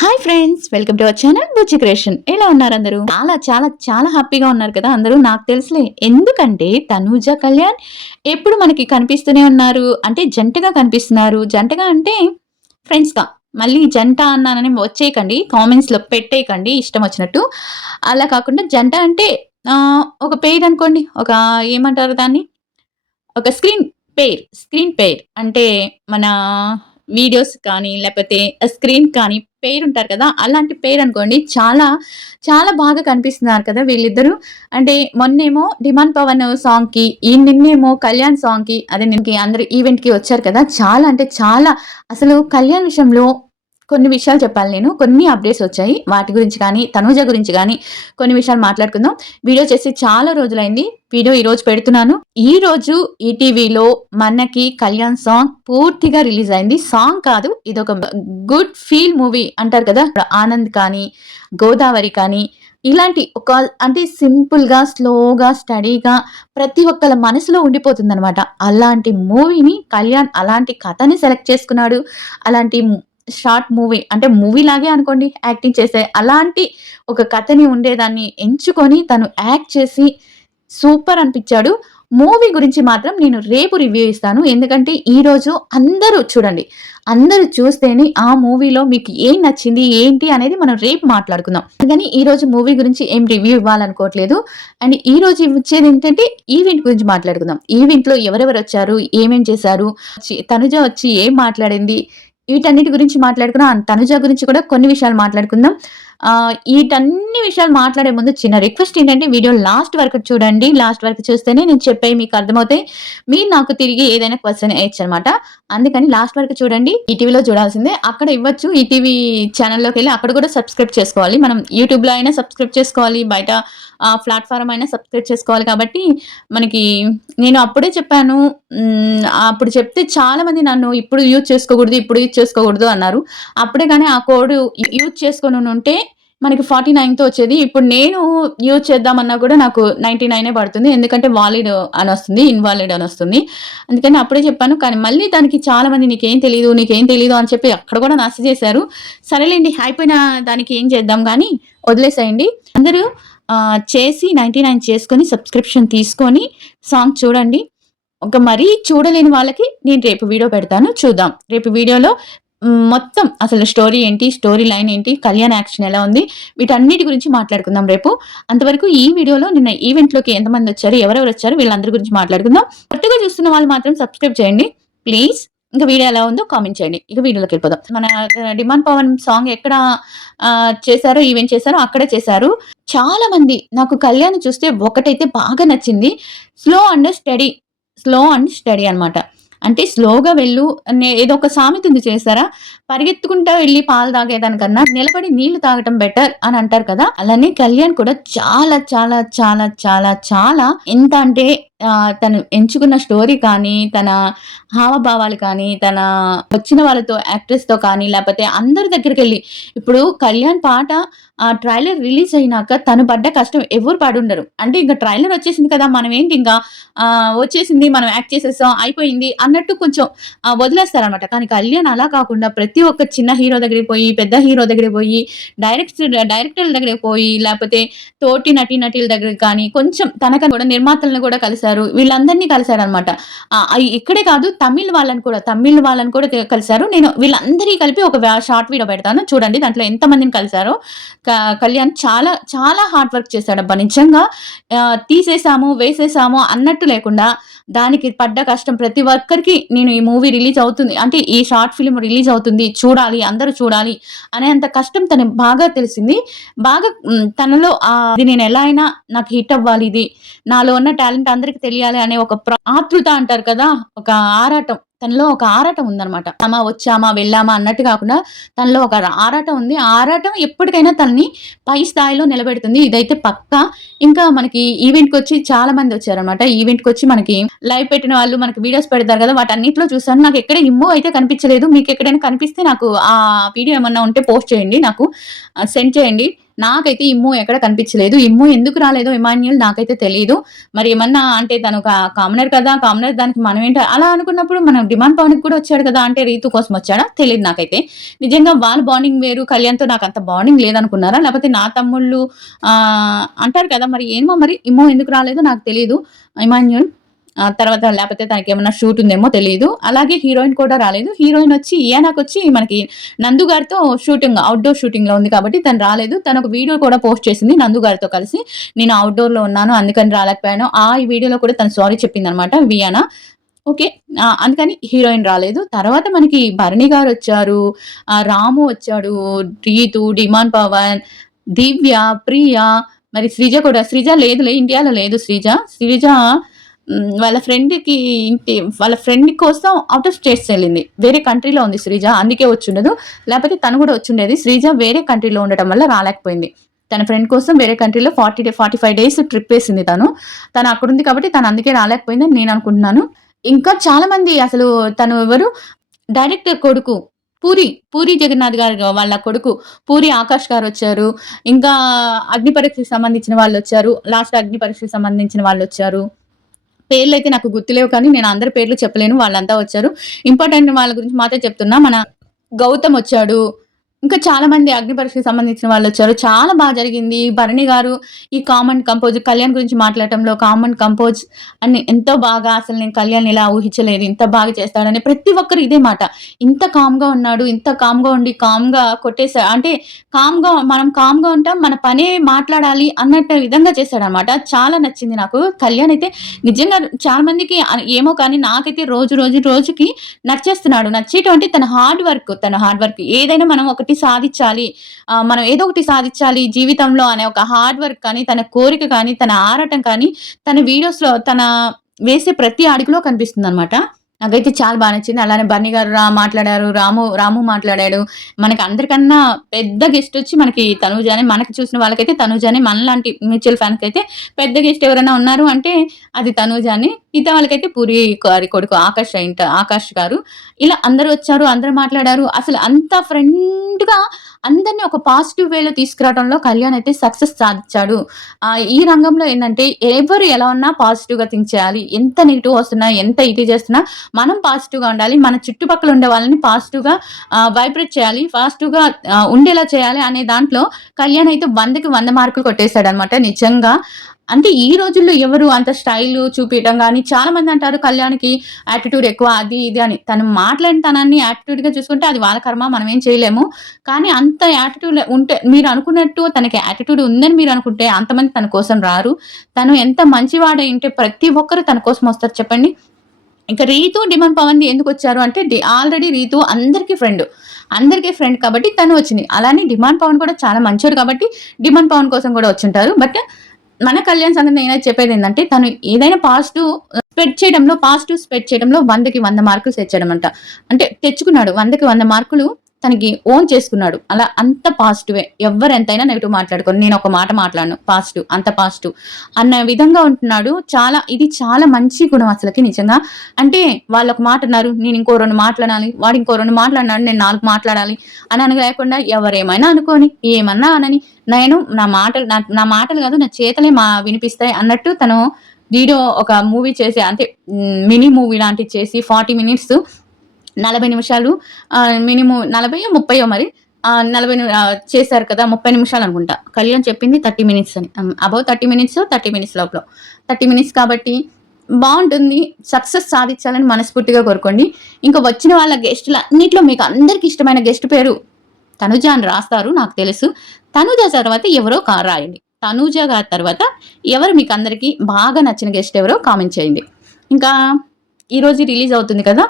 Hi friends, welcome to our channel Bujji creation. ఎలా ఉన్నారు అందరూ? చాలా చాలా చాలా హ్యాపీగా ఉన్నారు కదా అందరూ, నాకు తెలుసులే. ఎందుకంటే తనూజ కళ్యాణ్ ఎప్పుడు మనకి కనిపిస్తూనే ఉన్నారు. అంటే జంటగా కనిపిస్తున్నారు. జంటగా అంటే ఫ్రెండ్స్‌గా. మళ్ళీ జంట అన్నానని వచ్చేయకండి. కామెంట్స్‌లో పెట్టేయకండి ఇష్టం వచ్చినట్టు. అలా కాకుండా జంట అంటే ఒక పెయిర్ అనుకోండి. ఒక ఏమంటారు దాన్ని? ఒక స్క్రీన్ పెయిర్ అంటే మన వీడియోస్ కానీ, లేపోతే స్క్రీన్ కానీ పెయిర్ ఉంటారు కదా! అలాంటి పెయిర్ అనుకోండి. చాలా, చాలా బాగా కనిపిస్తున్నారు కదా వీళ్ళిద్దరూ. అంటే మొన్నేమో 'డిమాండ్ పవన్' సాంగ్‌కి, నిన్నేమో 'కళ్యాణ్' సాంగ్‌కి అదే నిన్నకి అందరూ ఈవెంట్‌కి వచ్చారు కదా! చాలా అంటే చాలా అసలు కళ్యాణ్ విషయంలో కొన్ని విషయాలు చెప్పాలి నేను. కొన్ని అప్డేట్స్ వచ్చాయి. వాటి గురించి కానీ, తనూజ గురించి గానీ కొన్ని విషయాలు మాట్లాడుకుందాం. వీడియో చేసి చాలా రోజులైంది. వీడియో ఈరోజు పెడుతున్నాను. ఈరోజు ఈటీవీలో మనకి 'కళ్యాణ్' సాంగ్ పూర్తిగా రిలీజ్ అయింది. సాంగ్ కాదు, ఇదొక గుడ్ ఫీల్ మూవీ అంటారు కదా! 'ఆనంద్' కానీ, 'గోదావరి' కానీ ఇలాంటి ఒక అంటే సింపుల్‌గా, స్లోగా, స్టడీగా ప్రతి ఒక్కళ్ళ మనసులో ఉండిపోతుందనమాట. అలాంటి మూవీని కళ్యాణ్ అలాంటి కథని సెలెక్ట్ చేసుకున్నాడు. అలాంటి షార్ట్ మూవీ అంటే మూవీలాగే అనుకోండి యాక్టింగ్ చేసే. అలాంటి ఒక కథని ఉండేదాన్ని ఎంచుకొని తను యాక్ట్ చేసి సూపర్ అనిపిచ్చాడు. మూవీ గురించి మాత్రం నేను రేపు రివ్యూ ఇస్తాను. ఎందుకంటే ఈరోజు అందరూ చూడండి. అందరూ చూస్తేనే ఆ మూవీలో మీకు ఏం నచ్చింది, ఏంటి అనేది మనం రేపు మాట్లాడుకుందాం. అందుకని ఈరోజు మూవీ గురించి ఏం రివ్యూ ఇవ్వాలనుకోవట్లేదు. అండ్ ఈరోజు ఇచ్చేదేంటంటే ఈవెంట్ గురించి మాట్లాడుకుందాం. ఈవెంట్‌లో ఎవరెవరొచ్చారు, ఏమేం చేశారు, తనుజ వచ్చి ఏం మాట్లాడింది, వీటన్నిటి గురించి మాట్లాడుకుందాం. అండ్ తనుజ గురించి కూడా కొన్ని విషయాలు మాట్లాడుకుందాం. ఈటన్ని విషయాలు మాట్లాడే ముందు చిన్న రిక్వెస్ట్ ఏంటంటే వీడియో లాస్ట్ వరకు చూడండి. లాస్ట్ వరకు చూస్తేనే నేను చెప్పేవి మీకు అర్థమవుతాయి. మీరు నాకు తిరిగి ఏదైనా క్వెషన్ ఏయొచ్చనమాట. అందుకని లాస్ట్ వరకు చూడండి. ఈటీవీలో చూడాల్సిందే. అక్కడ ఇవ్వచ్చు. ఈటీవీ ఛానల్‌లోకెళ్ళి అక్కడ కూడా సబ్స్క్రైబ్ చేసుకోవాలి. మనం యూట్యూబ్‌లో అయినా సబ్స్క్రైబ్ చేసుకోవాలి. బయట ప్లాట్‌ఫార్మ్ అయినా సబ్స్క్రైబ్ చేసుకోవాలి కాబట్టి మనకి నేను అప్పుడే చెప్పాను. అప్పుడు చెప్తే చాలామంది నన్ను ఇప్పుడు యూజ్ చేసుకోకూడదు, ఇప్పుడు యూజ్ చేసుకోకూడదు అన్నారు. అప్పుడే గాని ఆ కోడ్ యూజ్ చేసుకొనుంటే మనకి 49తో వచ్చేది. ఇప్పుడు నేను యూజ్ చేద్దామన్నా కూడా నాకు 99 పడుతుంది. ఎందుకంటే వాలిడ్ అనొస్తుంది. ఇన్‌వాలిడ్ అనొస్తుంది. అందుకని అప్పుడే చెప్పాను. కానీ మళ్ళీ దానికి చాలామంది నీకేం తెలీదు అని చెప్పి అక్కడ కూడా నస చేశారు. సరేలెండి, అయిపోయిన దానికి ఏం చేద్దాం గానీ వదిలేసేయండి. అందరూ చేసి 99 చేసుకొని సబ్స్క్రిప్షన్ తీసుకొని సాంగ్ చూడండి. మరీ చూడలేని వాళ్ళకి నేను రేపు వీడియో పెడతాను, చూద్దాం. రేపు వీడియోలో మొత్తం అసలు స్టోరీ ఏంటి, స్టోరీ లైన్ ఏంటి, కళ్యాణ్ యాక్షన్ ఎలా ఉంది, వీటన్నిటి గురించి మాట్లాడుకుందాం రేపు. అంతవరకు ఈ వీడియోలో నిన్న ఈవెంట్‌లోకి ఎంతమందొచ్చారు, ఎవరెవరొచ్చారు వీళ్ళందరి గురించి మాట్లాడుకుందాం. కొత్తగా చూస్తున్న వాళ్ళు మాత్రం సబ్స్క్రైబ్ చేయండి ప్లీజ్. ఇంకా వీడియో ఎలా ఉందో కామెంట్ చేయండి. ఇక వీడియోలోకెళ్ళిపోదాం. మన 'డిమాండ్ పవన్' సాంగ్ ఎక్కడ చేశారో, ఈవెంట్ చేశారో అక్కడే చేశారు. చాలా మంది నాకు కళ్యాణ్ చూస్తే ఒకటైతే బాగా నచ్చింది. స్లో అండ్ స్టడీ అన్నమాట. అంటే స్లోగా వెళ్ళు ఏదో ఒక సామెత ఉంది చేశారా? పరిగెత్తుకుంటా వెళ్లి పాలు తాగేదానికన్నా నిలబడి నీళ్లు తాగటం బెటర్ అని అంటారు కదా! అలానే కళ్యాణ్ కూడా చాలా చాలా చాలా చాలా చాలా ఎంత అంటే తను ఎంచుకున్న స్టోరీ కానీ, తన హావభావాలు కానీ, తన వచ్చిన వాళ్ళతో యాక్టర్స్‌తో కానీ, లేపోతే అందరి దగ్గరికెళ్లి ఇప్పుడు కళ్యాణ్ పాట ట్రైలర్ రిలీజ్ అయినాక తను పడ్డ కష్టం ఎవరు పడుండరు. అంటే ఇంక ట్రైలర్ వచ్చేసింది కదా! మనం ఏంటి ఇంకా వచ్చేసింది, మనం యాక్ట్ చేసేసాం, అయిపోయింది అన్నట్టు కొంచెం వదిలేస్తారనమాట. కానీ కళ్యాణ్ అలా కాకుండా ప్రతి ఒక్క చిన్న హీరో దగ్గరికి పోయి, పెద్ద హీరో దగ్గరికి పోయి, డైరెక్టర్ల దగ్గరికి పోయి, లేపోతే తోటి నటీనటుల దగ్గరికి కానీ, కొంచెం తనకని కూడా నిర్మాతలను కూడా కలిసారు. వీళ్ళందరినీ కలిసారనమాట. ఇక్కడే కాదు తమిళ్ వాళ్ళని కూడా కలిసారు. నేను వీళ్ళందరినీ కలిపి ఒక షార్ట్ వీడియో పెడతాను చూడండి. దాంట్లో ఎంతమందిని కలిసారో. కళ్యాణ్ చాలా చాలా హార్డ్ వర్క్ చేశాడబ్బా నిజంగా. తీసేసాము, వేసేసాము అన్నట్టు లేకుండా దానికి పడ్డ కష్టం ప్రతి ఒక్కరికి నేను ఈ మూవీ రిలీజ్ అవుతుంది అంటే ఈ షార్ట్ ఫిల్మ్ రిలీజ్ అవుతుంది, చూడాలి, అందరూ చూడాలి అనేంత కష్టం తనకి బాగా తెలిసింది. బాగా తనలో ఇది నేను ఎలా అయినా నాకు హిట్ అవ్వాలి, ఇది నాలో ఉన్న టాలెంట్ అందరికి తెలియాలి అనే ఒక ఆతృత అంటారు కదా, ఒక ఆరాటం. తనలో ఒక ఆరాటం ఉందనమాట. వచ్చామా, వెళ్ళామా అన్నట్టు కాకుండా తనలో ఒక ఆరాటం ఉంది. ఆ ఆరాటం ఎప్పటికైనా తనని పై స్థాయిలో నిలబెడుతుంది. ఇదైతే పక్కా. ఇంకా మనకి ఈవెంట్‌కొచ్చి చాలా మంది వచ్చారనమాట. ఈవెంట్‌కొచ్చి మనకి లైవ్ పెట్టిన వాళ్ళు మనకి వీడియోస్ పెడతారు కదా! వాటన్నిటిలో చూసాను. నాకు ఎక్కడ ఇమ్మో అయితే కనిపించలేదు. మీకు ఎక్కడైనా కనిపిస్తే నాకు ఆ వీడియో ఏమన్నా ఉంటే పోస్ట్ చేయండి, నాకు సెండ్ చేయండి. నాకైతే ఇమ్ము ఎక్కడ కనిపించలేదు. ఇమ్ము ఎందుకు రాలేదో ఇమాన్యుయల్ నాకైతే తెలీదు. మరి ఏమన్నా అంటే తను ఒక కామనర్ కదా! కామనర్ దానికి మనమేంటి అలా అనుకున్నప్పుడు మనం డిమాండ్ పవన్‌కి కూడా వచ్చాడు కదా! అంటే రీతు కోసం వచ్చాడా? తెలీదు నాకైతే. నిజంగా వాళ్ళ బాండింగ్ వేరు. కళ్యాణ్‌తో నాకంత బాండింగ్ లేదనుకున్నారా? లేపోతే నా తమ్ముళ్ళు అంటారు కదా! మరి ఏమో మరి ఇమ్మో ఎందుకు రాలేదో నాకు తెలీదు. ఇమాన్యుల్ తర్వాత లేపోతే తనకేమన్నా షూట్ ఉందేమో తెలీదు. అలాగే హీరోయిన్ కూడా రాలేదు. హీరోయిన్ వచ్చి ఇయానాకొచ్చి మనకి నందు గారితో ఔట్‌డోర్ షూటింగ్‌లో ఉంది కాబట్టి తను రాలేదు. తను ఒక వీడియో కూడా పోస్ట్ చేసింది నందు గారితో కలిసి. నేను ఔట్‌డోర్‌లో ఉన్నాను అందుకని రాలేకపోయాను. ఆ ఈ వీడియోలో కూడా తను సారీ చెప్పిందనమాట వియానా. ఓకే. అందుకని హీరోయిన్ రాలేదు. తర్వాత మనకి భరణి గారొచ్చారు. రాము వచ్చాడు. రీతు, డిమాండ్ పవన్, దివ్య, ప్రియ మరి శ్రీజ కూడా. శ్రీజ లేదులే ఇండియాలో లేదు శ్రీజ. శ్రీజ వాళ్ళ ఫ్రెండ్ కోసం ఔట్ ఆఫ్ స్టేట్స్ వెళ్ళింది. వేరే కంట్రీలో ఉంది శ్రీజ. అందుకే వచ్చుండదు. లేకపోతే తను కూడా వచ్చుండేది. శ్రీజ వేరే కంట్రీలో ఉండటం వల్ల రాలేకపోయింది. తన ఫ్రెండ్ కోసం వేరే కంట్రీలో 45 డేస్ ట్రిప్ వేసింది తను. తను అక్కడుంది కాబట్టి తను అందుకే రాలేకపోయిందని నేను అనుకుంటున్నాను. ఇంకా చాలా మంది అసలు తను ఎవరు డైరెక్టర్ కొడుకు పూరి జగన్నాథ్ గారు వాళ్ళ కొడుకు పూరి ఆకాష్ గారొచ్చారు. ఇంకా అగ్ని పరీక్షకి సంబంధించిన వాళ్ళొచ్చారు. లాస్ట్ అగ్ని పరీక్షకి సంబంధించిన వాళ్ళొచ్చారు. పేర్లయితే నాకు గుర్తులేవు కానీ నేను అందరి పేర్లు చెప్పలేను. వాళ్ళంతా వచ్చారు. ఇంపార్టెంట్ వాళ్ళ గురించి మాత్రం చెప్తున్నా. మన గౌతమ్ వచ్చాడు. ఇంకా చాలా మంది అగ్ని పరీక్షకి సంబంధించిన వాళ్ళొచ్చారు. చాలా బా జరిగింది. భరణి గారు ఈ కామన్ కంపోజ్ కళ్యాణ్ గురించి మాట్లాడటంలో కామన్ కంపోజ్ అని ఎంతో బాగా అసలు నేను కళ్యాణ్‌ని ఇలా ఊహించలేదు. ఇంత బాగా చేస్తాడని ప్రతి ఒక్కరు ఇదే మాట. ఇంత కామ్‌గా ఉన్నాడు. ఇంత కామ్‌గా ఉండి కామ్‌గా అంటే మనం కామ్‌గా ఉంటాం. మన పనే మాట్లాడాలి అన్నట్టు విధంగా చేశాడనమాట. చాలా నచ్చింది నాకు. కళ్యాణ్ అయితే నిజంగా చాలా మందికి ఏమో కానీ నాకైతే రోజుకి నచ్చేస్తున్నాడు. నచ్చేయటం అంటే తన హార్డ్ వర్క్ ఏదైనా మనం ఒకటి సాధించాలి. మనం ఏదో ఒకటి సాధించాలి జీవితంలో అనే ఒక హార్డ్ వర్క్ కానీ, తన కోరిక కానీ, తన ఆరాటం కానీ, తన వీడియోస్‌లో తన వేసే ప్రతి అడుగులో కనిపిస్తుందనమాట. నాకైతే చాలా బా నచ్చింది. అలానే బన్నీ గారు మాట్లాడారు. రాము మాట్లాడాడు. మనకి అందరికన్నా పెద్ద గెస్ట్ వచ్చి మనకి తనూజానే. మనకి చూసిన వాళ్ళకైతే తనూజానే. మనలాంటి మ్యూచువల్ ఫ్యాన్స్‌కైతే పెద్ద గెస్ట్ ఎవరైనా ఉన్నారు అంటే అది తనూజానే. మిగతా వాళ్ళకైతే పూరి గారి కొడుకు ఆకాష్ గారు. ఇలా అందరూ వచ్చారు. అందరూ మాట్లాడారు. అసలు అంత ఫ్రెండ్‌గా అందరిని ఒక పాజిటివ్ వేలో తీసుకురావడంలో కళ్యాణ్ అయితే సక్సెస్ సాధించాడు. ఈ రంగంలో ఏందంటే ఎవరు ఎలా ఉన్నా పాజిటివ్‌గా థింక్ చేయాలి. ఎంత నెగెటివ్ వస్తున్నా, ఎంత ఇది చేస్తున్నా మనం పాజిటివ్‌గా ఉండాలి. మన చుట్టుపక్కల ఉండే వాళ్ళని పాజిటివ్‌గా వైబ్రేట్ చేయాలి. పాజిటివ్‌గా ఉండేలా చేయాలి అనే దాంట్లో కళ్యాణ్ అయితే 100కి 100 మార్కులు కొట్టేసాడనమాట నిజంగా. అంటే ఈ రోజుల్లో ఎవరు అంత స్టైలు చూపియటం గానీ, చాలా మంది అంటారు కళ్యాణ్‌కి యాటిట్యూడ్ ఎక్కువ అది ఇది అని. తను మాట్లాడిన తనాన్ని యాటిట్యూడ్‌గా చూసుకుంటే అది వాళ్ళ కర్మ. మనం ఏం చేయలేము. కానీ అంత యాటిట్యూడ్ ఉంటే మీరు అనుకున్నట్టు తనకి యాటిట్యూడ్ ఉందని మీరు అనుకుంటే అంతమంది తన కోసం రారు. తను ఎంత మంచివాడై ఉంటే ప్రతి ఒక్కరు తన కోసం వస్తారు చెప్పండి. ఇక రీతు, డిమాండ్ పవన్‌ది ఎందుకొచ్చారు అంటే ఆల్రెడీ రీతు అందరికీ ఫ్రెండ్ కాబట్టి తను వచ్చింది. అలానే డిమాండ్ పవన్ కూడా చాలా మంచోడు కాబట్టి డిమాండ్ పవన్ కోసం కూడా వచ్చుంటారు. బట్ మన కళ్యాణ్ సంగతి నేనైతే చెప్పేదేందంటే తను ఏదైనా పాజిటివ్ స్ప్రెడ్ చేయడంలో 100కి 100 మార్కులు తెచ్చాడనమాట. అంటే తెచ్చుకున్నాడు. 100కి 100 మార్కులు తనకి ఓన్ చేసుకున్నాడు. అలా అంత పాజిటివే. ఎవ్వరెంతైనా నెగెటివ్ మాట్లాడుకోను. నేను ఒక మాట మాట్లాడను. అంత పాజిటివ్ అన్న విధంగా ఉంటున్నాడు. ఇది చాలా మంచి గుణం అసలకి నిజంగా. అంటే వాళ్ళొక మాట అన్నారు. నేను ఇంకో 2 మాట్లాడాలి. వాడు ఇంకో 2 మాట్లాడినాడు. నేను 4 మాట్లాడాలి అని లేకుండా ఎవరేమైనా అనుకోని, ఏమన్నా అనని నేను నా మాటలు కాదు నా చేతలే వినిపిస్తాయి అన్నట్టు తను వీడియో ఒక మూవీ చేసి అంటే మినీ మూవీ లాంటిది చేసి 40 మినిట్స్ 40 నిమిషాలు మినిమం 40 30 మరి 40 చేశారు కదా! 30 నిమిషాలు అనుకుంటా. కళ్యాణ్ చెప్పింది 30 మినిట్స్ అని. అబౌవ్ 30 మినిట్స్ లోపల. 30 మినిట్స్ కాబట్టి బావుంటుంది. సక్సెస్ సాధించాలని మనస్ఫూర్తిగా కోరుకోండి. ఇంకా వచ్చిన వాళ్ళ గెస్టులన్నిట్లో మీకు అందరికి ఇష్టమైన గెస్ట్ పేరు తనుజ అని రాస్తారు నాకు తెలుసు. తనుజ తర్వాత ఎవరో రాయండి. తనూజ గారి తర్వాత ఎవరు మీకు అందరికీ బాగా నచ్చిన గెస్ట్ ఎవరో కామెంట్ చేయండి. ఇంకా ఈరోజు రిలీజ్ అవుతుంది కదా!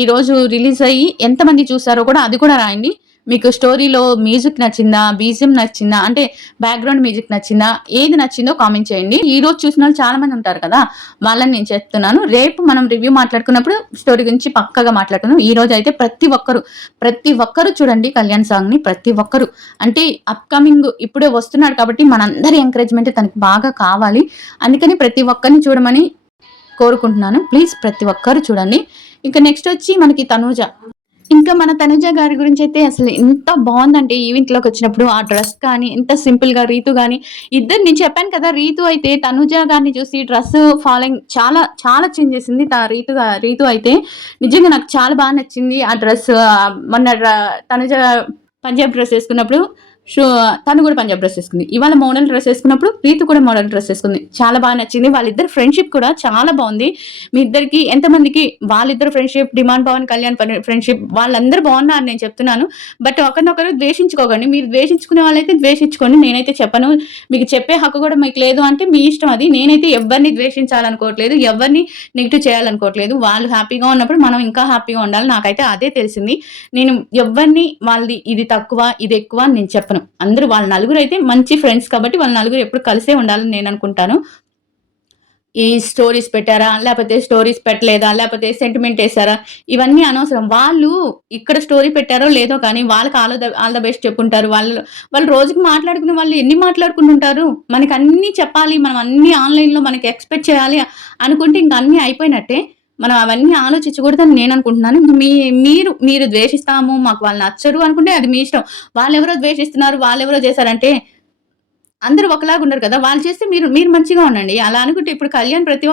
ఈరోజు రిలీజ్ అయ్యి ఎంతమంది చూసారో కూడా అది కూడా రాయండి. మీకు స్టోరీలో మ్యూజిక్ నచ్చిందా, బీజిఎం నచ్చిందా, అంటే బ్యాక్గ్రౌండ్ మ్యూజిక్ నచ్చిందా, ఏది నచ్చిందో కామెంట్ చేయండి. ఈరోజు చూసిన వాళ్ళు చాలా మంది ఉంటారు కదా, వాళ్ళని నేను చెప్తున్నాను. రేపు మనం రివ్యూ మాట్లాడుకున్నప్పుడు స్టోరీ గురించి పక్కగా మాట్లాడుకుందాం. ఈ రోజు అయితే ప్రతి ఒక్కరు చూడండి కళ్యాణ్ సాంగ్ ని. ప్రతి ఒక్కరు అంటే అప్కమింగ్ ఇప్పుడే వస్తున్నాడు కాబట్టి మనందరి ఎంకరేజ్మెంట్ తనకి బాగా కావాలి. అందుకని ప్రతి ఒక్కరిని చూడమని కోరుకుంటున్నాను. ప్లీజ్ ప్రతి ఒక్కరు చూడండి. ఇంకా నెక్స్ట్ వచ్చి మనకి తనూజ ఇంకా మన తనుజ గారి గురించయితే అసలు ఎంత బావుందంటే ఈవెంట్‌లోకొచ్చినప్పుడు ఆ డ్రెస్ కానీ, ఎంత సింపుల్‌గా రీతు గాని, ఇద్దరు నేను చెప్పాను కదా! రీతు అయితే తనుజ గారిని చూసి డ్రెస్ ఫాలోయింగ్ చాలా, చాలా చేంజ్ చేసింది. రీతు అయితే నిజంగా నాకు చాలా బా నచ్చింది. ఆ డ్రెస్ మొన్న తనుజ పంజాబ్ డ్రెస్ ఏసుకున్నప్పుడు షో తను కూడా పంజాబ్ డ్రెస్ ఏసుకుంది. ఇవాళ మోడల్ డ్రెస్ ఏసుకున్నప్పుడు రీతు కూడా మోడల్ డ్రెస్ ఏసుకుంది. చాలా బా నచ్చింది. వాళ్ళిద్దరి ఫ్రెండ్‌షిప్ కూడా చాలా బావుంది. మీ ఇద్దరికి ఎంతమందికి వాళ్ళిద్దరు friendship, demand Pawan Kalyan friendship వాళ్ళందరూ బావున్నారు నేను చెప్తున్నాను. బట్ ఒకరినొకరు ద్వేషించుకోకండి. మీరు ద్వేషించుకునే వాళ్ళైతే ద్వేషించుకోండి. నేనైతే చెప్పను. మీకు చెప్పే హక్కు కూడా మీకు లేదు అంటే మీ ఇష్టం అది. నేనైతే ఎవ్వరిని ద్వేషించాలనుకోవట్లేదు. ఎవ్వరిని నెగెటివ్ చేయాలనుకోవట్లేదు. వాళ్ళు హ్యాపీగా ఉన్నప్పుడు మనం ఇంకా హ్యాపీగా ఉండాలి. నాకైతే అదే తెలిసింది. నేను ఎవ్వరిని వాళ్ళది ఇది తక్కువ, ఇది ఎక్కువ అని నేను చెప్పను. అందరూ వాళ్ళ నలుగురైతే మంచి ఫ్రెండ్స్ కాబట్టి వాళ్ళ నలుగురు ఎప్పుడు కలిసే ఉండాలని నేననుకుంటాను. ఈ స్టోరీస్ పెట్టారా? లేపోతే స్టోరీస్ పెట్టలేదా? లేపోతే సెంటిమెంట్ ఏసారా? ఇవన్నీ అనవసరం. వాళ్ళు ఇక్కడ స్టోరీ పెట్టారో లేదో కానీ వాళ్ళకి ఆల్ ద బెస్ట్ చెప్పుంటారు. వాళ్ళు రోజుకి మాట్లాడుకునే వాళ్ళు ఎన్ని మాట్లాడుకుంటుంటారు? మనకన్నీ చెప్పాలి. మనం అన్నీ ఆన్‌లైన్‌లో మనకి ఎక్స్‌పెక్ట్ చేయాలి అనుకుంటే ఇంక అన్నీ అయిపోయినట్టే. మనం అవన్నీ ఆలోచించకూడదని నేననుకుంటున్నాను. మీరు ద్వేషిస్తాము, మాకు వాళ్ళు నచ్చరు అనుకుంటే అది మీ ఇష్టం. వాళ్ళెవరో ద్వేషిస్తున్నారు, వాళ్ళెవరో చేశారంటే అందరూ ఒకలాగుండరు కదా! వాళ్ళు చేస్తే మీరు మీరు మంచిగా ఉండండి. అలా అనుకుంటే ఇప్పుడు కళ్యాణ్ ప్రతి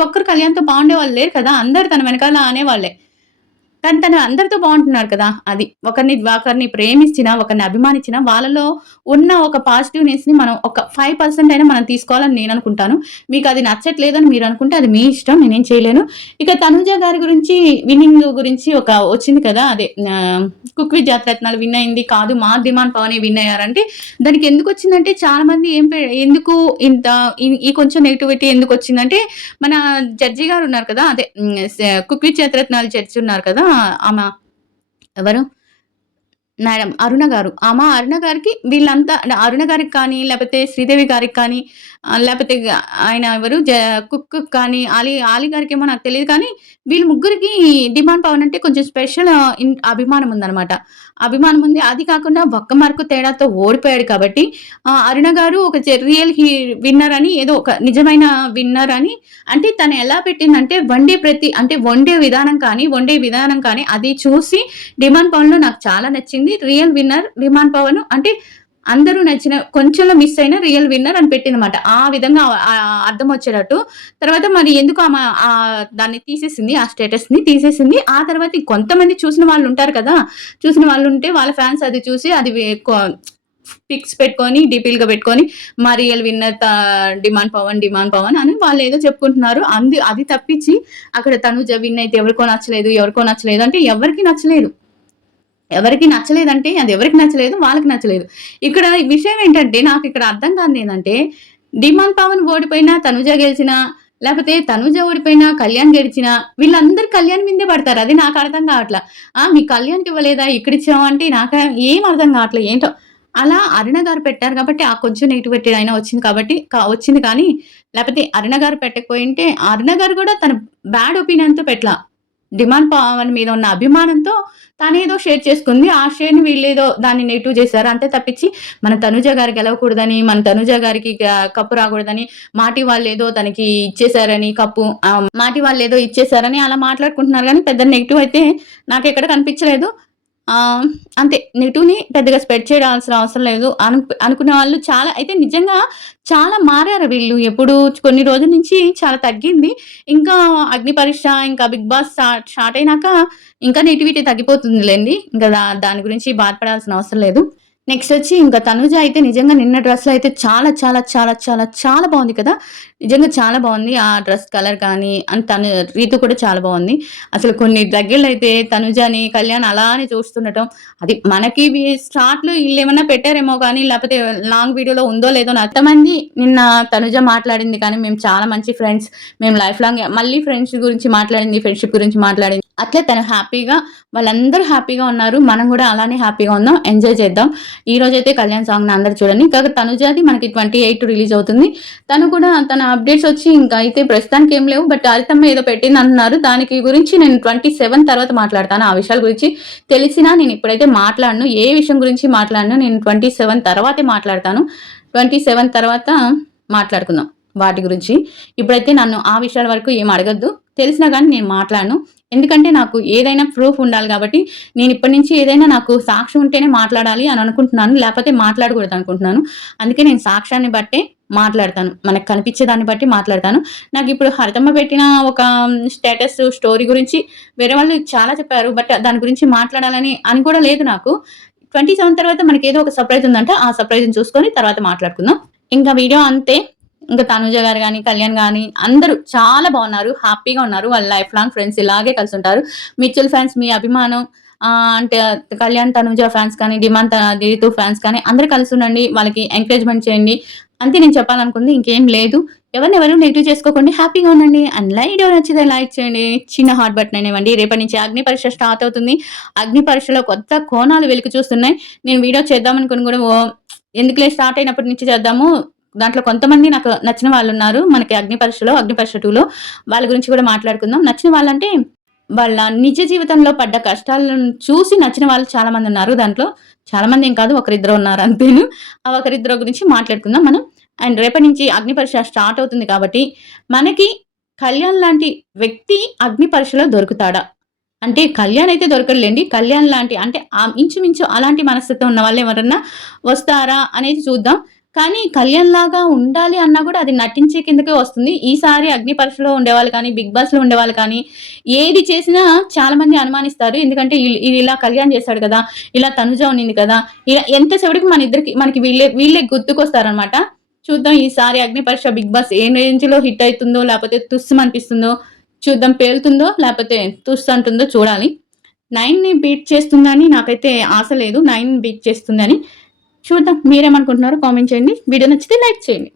ఒక్కరు కళ్యాణ్‌తో బాగుండేవాళ్ళు లేరు కదా! అందరూ తన వెనకాల అనేవాళ్ళే. కానీ తను అందరితో బావుంటున్నారు కదా! అది. ఒకరిని ప్రేమించినా, ఒకరిని అభిమానించినా వాళ్ళలో ఉన్న ఒక పాజిటివ్‌నెస్‌ని మనం ఒక 5% అయినా మనం తీసుకోవాలని నేననుకుంటాను. మీకది నచ్చట్లేదని మీరనుకుంటే అది మీ ఇష్టం. నేనేం చేయలేను. ఇక తనుజ గారి గురించి విన్నింగ్ గురించి వచ్చింది కదా! అదే 'కుక్ విత్ జాతిరత్నాలు' విన్ అయింది కాదు. మా ధీమాన్ పవనే విన్ అయ్యారంటే దానికి ఎందుకొచ్చిందంటే చాలా మంది ఎందుకు ఇంత ఈ కొంచెం నెగటివిటీ ఎందుకొచ్చిందంటే మన జడ్జి గారు ఉన్నారు కదా! అదే 'కుక్ విత్ జాతిరత్నాలు' జడ్జి ఉన్నారు కదా! ఆమ ఎవరు? మేడం అరుణ గారు. అరుణ గారికి వీళ్ళంతా అరుణ గారికి కానీ, లేపోతే శ్రీదేవి గారికి కానీ, లేపోతే ఆయన ఎవరు కుక్ కానీ, ఆలీ గారికేమో నాకు తెలీదు కానీ, వీళ్ళు ముగ్గురికి డిమాండ్ పవన్ అంటే కొంచెం స్పెషల్ అభిమానం ఉందనమాట. అభిమానం ఉంది. అది కాకుండా ఒక్క మార్కు తేడాతో ఓడిపోయాడు కాబట్టి, అరుణ గారు ఒక రియల్ విన్నర్ అని ఏదో ఒక నిజమైన విన్నర్ అని అంటే తను ఎలా పెట్టిందంటే వండే విధానం కానీ అది చూసి 'డిమాండ్ పవన్‌లో' నాకు చాలా నచ్చింది. రియల్ విన్నర్ 'డిమాండ్ పవన్' అంటే అందరూ నచ్చిన కొంచెంలో మిస్ అయిన రియల్ విన్నర్ అని పెట్టిందన్నమాట. ఆ విధంగా అర్థమొచ్చేటట్టు. తర్వాత మరి ఎందుకు దాన్ని తీసేసింది. ఆ స్టేటస్‌ని తీసేసింది. ఆ తర్వాత కొంతమంది చూసిన వాళ్ళుంటారు కదా! చూసిన వాళ్ళుంటే వాళ్ళ ఫ్యాన్స్ అది చూసి అది పిక్స్ పెట్టుకొని, డీపీలుగా పెట్టుకొని మా రియల్ విన్నర్ డిమాండ్ పవన్ అని వాళ్ళేదో చెప్పుకుంటున్నారు. అది తప్పించి అక్కడ తనుజ విన్ అయితే ఎవరికో నచ్చలేదు అంటే ఎవరికీ నచ్చలేదు. ఎవరికీ నచ్చలేదంటే అది ఎవరికి నచ్చలేదు, వాళ్ళకి నచ్చలేదు. ఇక్కడ విషయం ఏంటంటే నాకిక్కడ అర్థం కానిదేంటంటే డిమాండ్ పవన్ ఓడిపోయినా, తనుజ గెలిచినా, లేపోతే తనుజ ఓడిపోయినా, కళ్యాణ్ గెలిచినా వీళ్ళందరూ కళ్యాణ్ మీదే పడతారు. అది నాకు అర్థం కావట్ల. మీ కళ్యాణ్‌కి ఇవ్వలేదా ఇక్కడిచ్చావు అంటే ఏం అర్థం కావట్లే. ఏంటో అలా అరుణ గారు పెట్టారు కాబట్టి ఆ కొంచెం నెగటివిటీ అయినా వచ్చింది కాబట్టి వచ్చింది కానీ లేపోతే అరుణ గారు పెట్టకపోయుంటే అరుణ గారు కూడా తన బ్యాడ్ ఒపీనియన్‌తో పెట్టలా. డిమాండ్ పవన్ మీద ఉన్న అభిమానంతో తనేదో షేర్ చేసుకుంది. ఆ షేర్‌ని వీళ్ళేదో దాన్ని నెగెటివ్ చేశారు. అంతే తప్పించి మన తనుజ గారు గెలవకూడదని, మన తనుజ గారికి కప్పు రాకూడదని, మాటి వాళ్ళేదో తనకి ఇచ్చేసారని కప్పు మాటి వాళ్ళేదో ఇచ్చేసారని అలా మాట్లాడుకుంటున్నారు గానీ పెద్ద నెగెటివ్ అయితే నాకెక్కడ కనిపించలేదు. అంతే నెగెటివ్‌ని పెద్దగా స్ప్రెడ్ చేయాల్సిన అవసరం లేదు. అనుకునే వాళ్ళు అయితే నిజంగా చాలా మారారు వీళ్ళు. కొన్ని రోజుల నుంచి చాలా తగ్గింది. ఇంకా 'అగ్ని పరీక్ష' ఇంకా 'బిగ్ బాస్' స్టార్ట్ అయినాక ఇంకా నెగటివిటీ తగ్గిపోతుందిలెండి. ఇంకా దాని గురించి బాధపడాల్సిన అవసరం లేదు. నెక్స్టొచ్చి ఇంకా తనుజ అయితే నిజంగా నిన్న డ్రెస్‌లో అయితే చాలా, చాలా, చాలా, చాలా, చాలా బావుంది కదా! నిజంగా చాలా బావుంది. ఆ డ్రెస్ కలర్ కానీ, రీతు కూడా చాలా బావుంది. అసలు కొన్ని దగ్గరలైతే తనుజని, కళ్యాణ్ అలానే చూస్తుండటం. అది మనకి స్టార్ట్‌లో ఈళ్ళేమన్నా పెట్టారేమో కానీ, లేపోతే లాంగ్ వీడియోలో ఉందో లేదో అంతమంది నిన్న తనుజ మాట్లాడింది కానీ, మేము చాలా మంచి ఫ్రెండ్స్. మేము లైఫ్ లాంగ్ మళ్ళీ ఫ్రెండ్స్ గురించి మాట్లాడింది, ఫ్రెండ్‌షిప్ గురించి మాట్లాడింది. అట్లే తను హ్యాపీగా వాళ్ళందరూ హ్యాపీగా ఉన్నారు. మనం గూడా అలానే హ్యాపీగా ఉందాం. ఎంజాయ్ చేద్దాం. ఈరోజైతే కళ్యాణ్ సాంగ్‌ని అందరూ చూడండి. ఇంకా తనుజాది మనకి 28 రిలీజ్ అవుతుంది. తను కూడా తన అప్డేట్స్ వచ్చి ఇంకా అయితే ప్రస్తుతానికి ఏం లేవు. బట్ హరితమ్మ ఏదో పెట్టిందంటున్నారు. దానికి గురించి నేను 27 తర్వాత మాట్లాడతాను. ఆ విషయాల గురించి తెలిసినా నేను ఇప్పుడైతే మాట్లాడను. ఏ విషయం గురించి మాట్లాడను. నేను 27 తర్వాతే మాట్లాడతాను. 27 తర్వాత మాట్లాడుకుందాం వాటి గురించి. ఇప్పుడైతే నన్ను ఆ విషయాల వరకు ఏమి అడగొద్దు. తెలిసినా గానీ నేను మాట్లాడను. ఎందుకంటే నాకు ఏదైనా ప్రూఫ్ ఉండాలి కాబట్టి, నేను ఇప్పటి నుంచి ఏదైనా నాకు సాక్ష్యం ఉంటేనే మాట్లాడాలి అని అనుకుంటున్నాను. లేపోతే మాట్లాడకూడదు అనుకుంటున్నాను. అందుకే నేను సాక్ష్యాన్ని బట్టే మాట్లాడతాను. మనకు కనిపించే దాన్ని బట్టి మాట్లాడతాను. నాకిప్పుడు హరితమ్మ పెట్టిన ఒక స్టేటస్ స్టోరీ గురించి వేరే వాళ్ళు చాలా చెప్పారు. బట్ దాని గురించి మాట్లాడాలని అని కూడా లేదు నాకు. 27 తర్వాత మనకేదో ఒక సర్ప్రైజ్ ఉందంట. ఆ సర్ప్రైజ్‌ని చూసుకొని తర్వాత మాట్లాడుకుందాం. ఇంకా వీడియో అంతే. ఇంకా తనుజ గారు గాని, కళ్యాణ్ గాని అందరూ చాలా బాగున్నారు. హ్యాపీగా ఉన్నారు. వాళ్ళు లైఫ్ లాంగ్ ఫ్రెండ్స్ ఇలాగే కలిసుంటారు. మిర్చిల్ ఫ్యాన్స్ మీ అభిమానం అంటే కళ్యాణ్, తనుజ ఫ్యాన్స్ కానీ, డిమాండ్ రీతు ఫ్యాన్స్ కానీ అందరూ కలిసుండండి. వాళ్ళకి ఎంకరేజ్‌మెంట్ చేయండి. అంతే నేను చెప్పాలనుకుంది. ఇంకేం లేదు. ఎవరినెవరు నెగెటివ్ చేసుకోకండి. హ్యాపీగా ఉండండి. అండ్ వీడియో నచ్చితే లైక్ చేయండి. చిన్న హార్ట్ బటన్ ఇవ్వండి. రేపటి నుంచి అగ్ని పరీక్ష స్టార్ట్ అవుతుంది. అగ్ని పరీక్షలో కొత్త కోణాలు వెలికి చూస్తున్నాయి. నేను వీడియో చేద్దామనుకుని కూడా ఎందుకులే స్టార్ట్ అయినప్పటి నుంచి చేద్దాము. దాంట్లో కొంతమంది నాకు నచ్చిన వాళ్ళున్నారు. మనకి అగ్ని పరీక్షలో, అగ్ని పరీక్ష 2లో వాళ్ళ గురించి కూడా మాట్లాడుకుందాం. నచ్చిన వాళ్ళంటే వాళ్ళ నిజ జీవితంలో పడ్డ కష్టాలను చూసి నచ్చిన వాళ్ళు చాలా మందున్నారు దాంట్లో. చాలా మంది ఏం కాదు. ఒకరిద్దరు ఉన్నారు అంతేను. ఆ ఒకరిద్దరు గురించి మాట్లాడుకుందాం మనం. అండ్ రేపటి నుంచి అగ్ని పరీక్ష స్టార్ట్ అవుతుంది కాబట్టి, మనకి కళ్యాణ్ లాంటి వ్యక్తి అగ్ని పరీక్షలో దొరుకుతాడా? అంటే కళ్యాణ్ అయితే దొరకడులెండి. కళ్యాణ్ లాంటి అంటే ఇంచుమించు అలాంటి మనస్తత్వం ఉన్న వాళ్ళు ఎవరన్నా వస్తారా అనేది చూద్దాం. కానీ కళ్యాణ్ లాగా ఉండాలి అన్నా కూడా అది నటించే కిందకే వస్తుంది. ఈసారి అగ్ని పరీక్షలో ఉండేవాళ్ళు కానీ, బిగ్ బాస్‌లో ఉండేవాళ్ళు కానీ, ఏది చేసినా చాలా మంది అనుమానిస్తారు. ఎందుకంటే ఇలా కళ్యాణ్ చేశాడు కదా! ఇలా తనుజ ఉన్నింది కదా! ఇలా ఎంతసేపటికి మనకి వీళ్ళే గుర్తుకొస్తారనమాట. చూద్దాం ఈసారి అగ్ని పరీక్ష బిగ్ బాస్ ఏ రేంజ్‌లో హిట్ అయితుందో, లేపోతే తుస్సుమనిపిస్తుందో చూద్దాం. పేలుతుందో లేపోతే తుస్ అంటుందో చూడాలి. 9ని బీట్ చేస్తుందని నాకైతే ఆశ లేదు. 9 బీట్ చేస్తుందని. చూద్దాం. మీరేమనుకుంటున్నారో కామెంట్ చేయండి. వీడియో నచ్చితే లైక్ చేయండి.